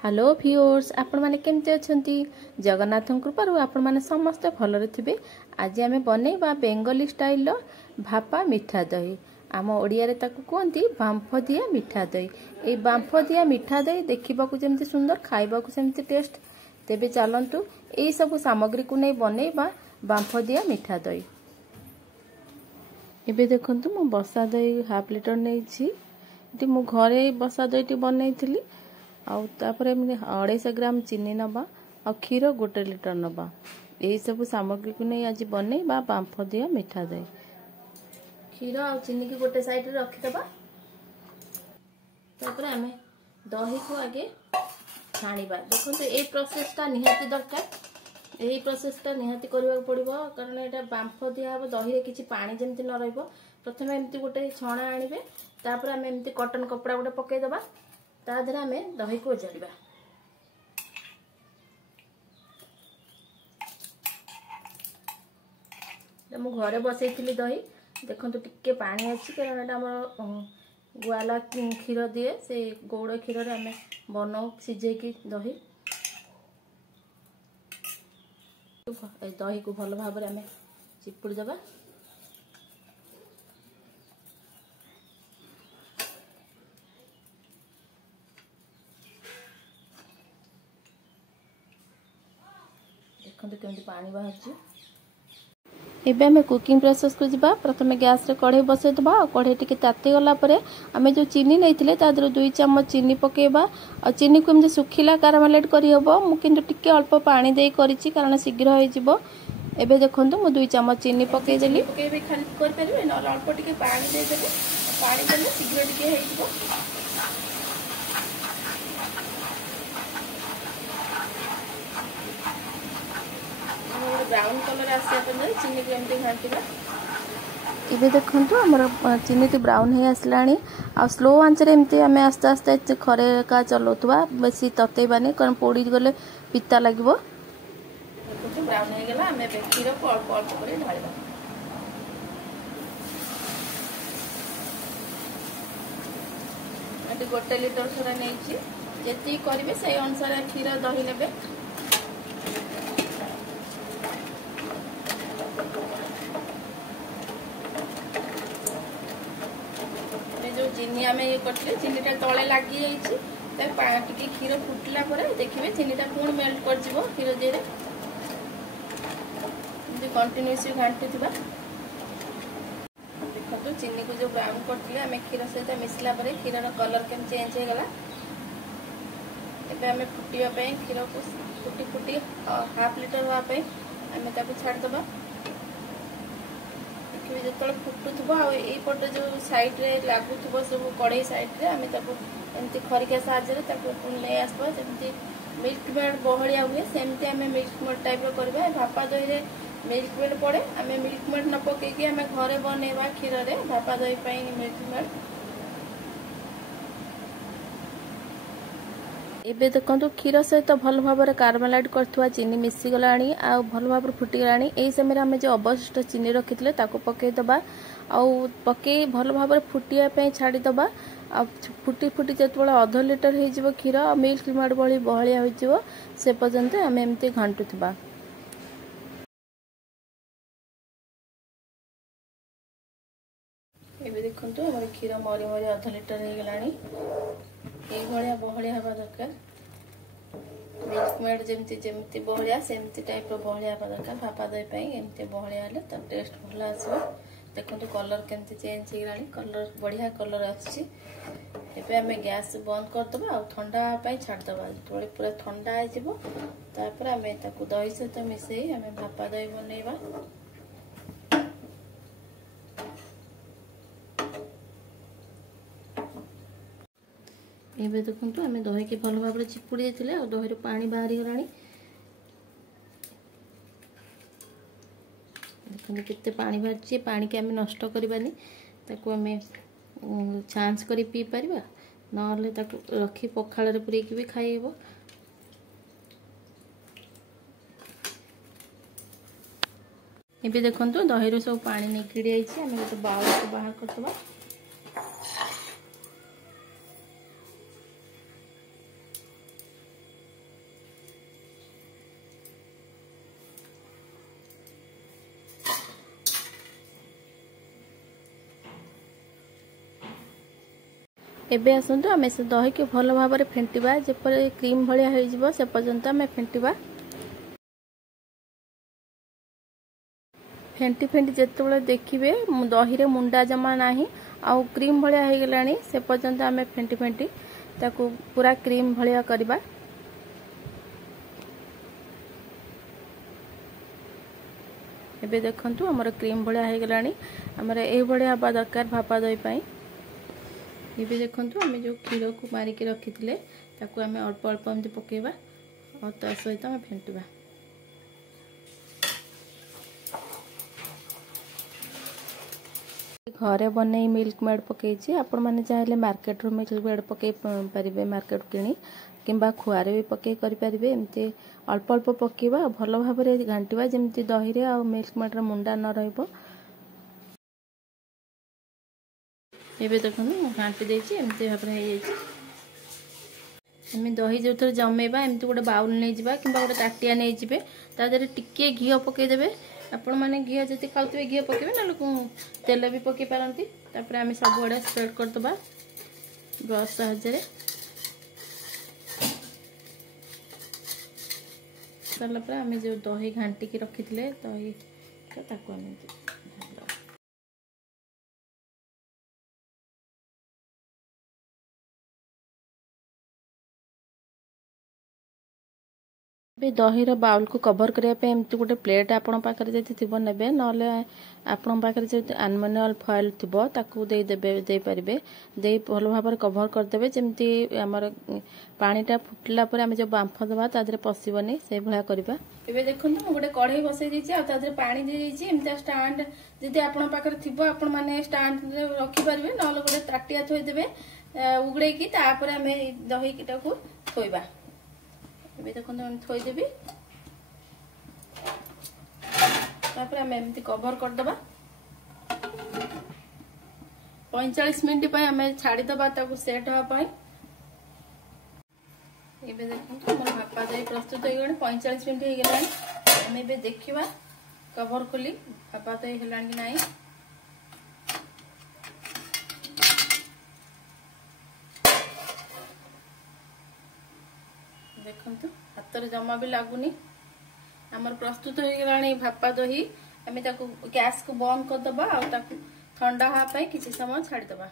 Hello viewers आपण माने केमते अछंती जगन्नाथन कृपारु आपण माने समस्त भलरे थिबे। आज आमे बनेबा बेंगली स्टाइल भापा मिठा दही। आम ओडिया रे ताकू कहंती बांफ दिया मिठा दही। ए बांफ दिया मिठा दही देखिबाकू जेमती सुंदर खाइबाकू सेमती टेस्ट। तेबे चलंतु एई सब सामग्री को नै बनेबा बांफ दिया मिठा दही। एबे देखंतु मो बसा दही हाफ लीटर नै छी। इति मो घरे बसा दहीटी बनैथिली। आउ तापर 250 ग्राम चीनी नबा और क्षीर 1 लीटर नबा। यही सब सामग्री को नहीं आज बनैबा बांफ दिया मिठा दही। क्षीर और चीनी की गोटे साइड रे रखी दबा। तापर हमें दही को आगे छाणीबा। देखो ए प्रोसेसटा निहाती दरकार। यही प्रोसेसटा निहाती करबा पड़िबो कारण एटा बांफ दिया हबो दही रे किछि पानी जेमति न रहइबो। प्रथमे एमति गोटे छणा आनिबे। तापर हमें एमति कॉटन कपड़ा गोटे पकै दबा। ता देहरे हमें दही को उजाड़िबा। मु घरे बसैथिली दही देखंतु टिके पानी अछि कारण एटा हमर गुआला क्षीर दिए से गौड़ क्षीर रे हमें बनाऊ सिझे की दही। दही को भल भाव रे हमें चिपुड़ दबा। देखते पानी बाहर। एबे हमें कुकिंग प्रोसेस को जीवा। प्रथमे गैस रे कढ़ाई बसै दबा। कढ़ाई टिके ताती गला परे हमें जो चीनी नैथिले ता देरो 2 चम्मच चीनी पकेबा। और चीनी को एमजे सुखिला कैरामेलेट करी हबो। मु किंतु टिके अल्प पानी देई करिछि कारण शीघ्र होई जिवो। एबे देखंतु मु 2 चम्मच चीनी पके देली। पकेबे खाली कर परिबे न अल्प टिके पानी दे देबे। पानी देले शीघ्र टिके होई जिवो। ब्राउन कलर आसे अपन चीनी को एमती घांटीबा। इबे देखंतु हमर चीनी टी ब्राउन हे आसलाणी। आ स्लो आंच रे एमती हमें आस्ते आस्ते खरे का चलोतबा। बेसी ततेबानी कारण पोड़ी गले पिता लागबो। देखंतु ब्राउन हे गेला हमें क्षीर को अल्प अल्प करे ढाळिबा। एटी 1 लीटर थरा नेछि जेती करिवे सेही अनुसार क्षीर दही नेबे। जो चीनी आम ये करते चीनीटा तले लगी जाइए टी क्षीर फुटला देखिए चीनीटा पुणी मेल्ट कर क्षीर दिए कंटिन्यूसली घाटी थी। देखो चीनी को जो ब्राउन करते आम क्षीर सहित मिसला क्षीर कलर के चेंज हो गला। एबे हमें फुटापी क्षीर को फुटी फुटी हाफ लीटर हाँपाई आम छाड़दबा। जो फुटुब आईपट जो साइड रे लगुव सब कड़े साइड रे आम एमती खरिका साहाଯ୍य नहीं आसबा। जमी मिल्क मेड बहलिया हुए सेमती आम मिल्क मेड टाइप करवा। भापा दही रे मिल्क मेड पड़े आम मिल्क मेड न पकईकि आम घरे बनवा क्षीर रे भापा दही मिल्क मेड। एबे देखंतु क्षीर सहित भल भाव में कार्मेलाइट करथुआ चीनी मिसी गलाणी आ भल भाव फुटी गलाणी। एई समय आम जो अवशिष्ट चीनी रखिथिले ताको पकई दबा। आउ पकई भल भाव में फुटिया पे छाड़ी दबा। आ फुटी फुटी जतबेले 1/2 लीटर हे जिवो क्षीर मिल्क मेड भली बहलिया हो जिवो से पर्यंत आम एमती घांटुथबा। एबे देखंतु हमर क्षीर मरी मरी 1/2 लीटर हे गलाणी। ए भलिया बहलिया हवा दरकार। मिल्क मेड जेमती जेमती बहलिया सेमती टाइप रो बहलिया हवा दरकार। भापा दही पई एमती बहलिया हेले त टेस्ट भल आसीबो। देखंतु कलर केमती चेंज हे गलाणी। कलर बढ़िया कलर आछि। एबे हमें गैस बंद कर दबा और ठंडा पई छाड़ दबा। थोड़ी पूरा ठंडा आ जिवो तापर हमें ताकू दही सहित मिसई हमें भापा दही बनैबा। एबे देखंतु आमे दही के भल भाव चिपुड़ी देथिले और दही रे पानी बाहरी गलाणी। देखंतु केते पानी बाहरछि। पानी के आमे नष्ट करबानी ताकू आमे छांच करी पी परबा नले ताकू रखी पखाळ रे पुरी के भी खाइबो। एबे देखंतु दही रो सब पानी निकड़ी आइछि। आमे गोटे बाउल को बाहर करतबा। एबे आसतु आम से दही की भल भाव फेंटा जेपर क्रीम भाया हो से पर्यंत आम फेंटा फेंटी फेंटी जिते देखिए दही रे मुंडा जमा नहीं आउ क्रीम भाया हो गलानी से पर्यंत आम फेंटी फेंटी ताकू पूरा क्रीम भाया करबा। एबे देखंतु हमर क्रीम भाया हो गलानी हमर ए भाया हवा दरकार भापा दही पाई। ये देखंतु आम जो क्षीर को मारिक रखी ताकू आम अल्प अल्प एमती पकेबा और ता सहित आम फेंटवा। घरे बने मिल्क मेड पकई आपण मैंने चाहे मार्केट रू मिल्क मेड पकई पारे मार्केट किणी किंबा खुआरे भी पकई करें एमती अल्प अल्प पकेबा भल भाव घांटा जमी दही रे आ मिल्क मेड मुंडा न रहिबो। एबे देखो घाटी देती एमती भाव एम दही जो थे जमेबा एमती गोटे बाउल नहीं जावा कि गोटे ताटिया नहीं जाए तादेह टिके घी पकईदेवे आपण मैंने घी जति खाऊे घी पकेबे ना तेल भी पकई पारती तापर आम सब आड़े स्प्रेड करदबा ब्रश साहाय्य सारापर आम जो दही घाटिकी रखी दही ताको आम दहीर बाउल को कवर करने एमती गोटे प्लेट आपण पाखे थी ने ना आपण पाखे जो एल्युमिनियम फॉइल थी दे पारे दे भल भाव कवर करदे जमती आमर पानीटा फुटला आम जो बांफ दबा तादे पशबनी से भाया करवा। एबे देखो गोटे कढ़ई बसई देती पानी दे एमती स्टाण्ड जदि आपण पाखे थी आपण मैंने स्टाण्ड रखिपारे ना गोटे ताटिया थोदेवे उगड़े आम दही को थोबा। ये देखो थोदेवी तापर आम एमती कवर करदबा 45 मिनट आम छाड़ीदबा सेट हाँपाई। ये देखो मोर भापा दही प्रस्तुत हो गए 45 मिनट हो गला आम ए देखा कवर खोली भापा दही है कि नहीं। देखंतु हाथ रे जमा भी लगुनी आमर प्रस्तुत हो गलानी भापा दही आम गैस को बंद करदबा आ ठंडा हाँपाई किसी समय छाड़ीदबा।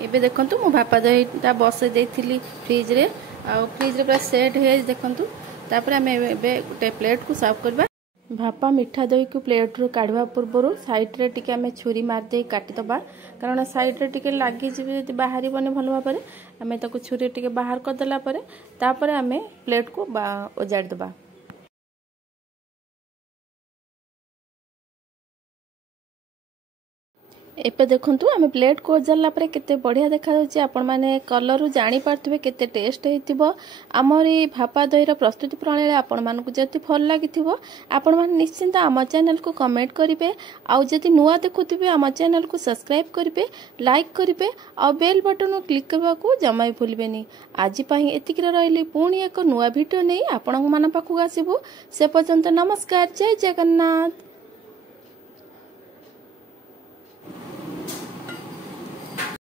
ये देखंतु मु भापा दहीटा बसई देती फ्रिज रे आ फ्रिज रे पूरा सेट है देखंतु तापर आम गोटे प्लेट को सर्व करबा। भापा मिठा दही को प्लेट रू काढ़वा पूर्व साइड रे टिके आम छुरी मारदे काटिदबा कारण साइड रे टिके लगी जी बाहर बने भल भाव आम छुरी टिके बाहर करदेला तापर आम प्लेट को ओजाड़ीदबा। एपे देखंतु आम प्लेट को ओजारला परे केते बढ़िया देखा जाउची आपण माने कलर जानी पारथबे केते टेस्ट हेतिबो। आमर ए भापा दहीर प्रस्तुति प्रणाली आपण मानकु जति भल लागिथिबो आपण माने निश्चिंत आम चैनल को कमेंट करिवे आउ जति नुआ देखुथिबे आम चैनल को सब्सक्राइब करिवे लाइक करिवे आ बेल बटन को क्लिक करबा को जमाई भूलबेनी। आज पई एतिक रहली पुणी एक नुआ वीडियो नै आपण मान पाखु आसीबो से पर्यंत नमस्कार जय जगन्नाथ।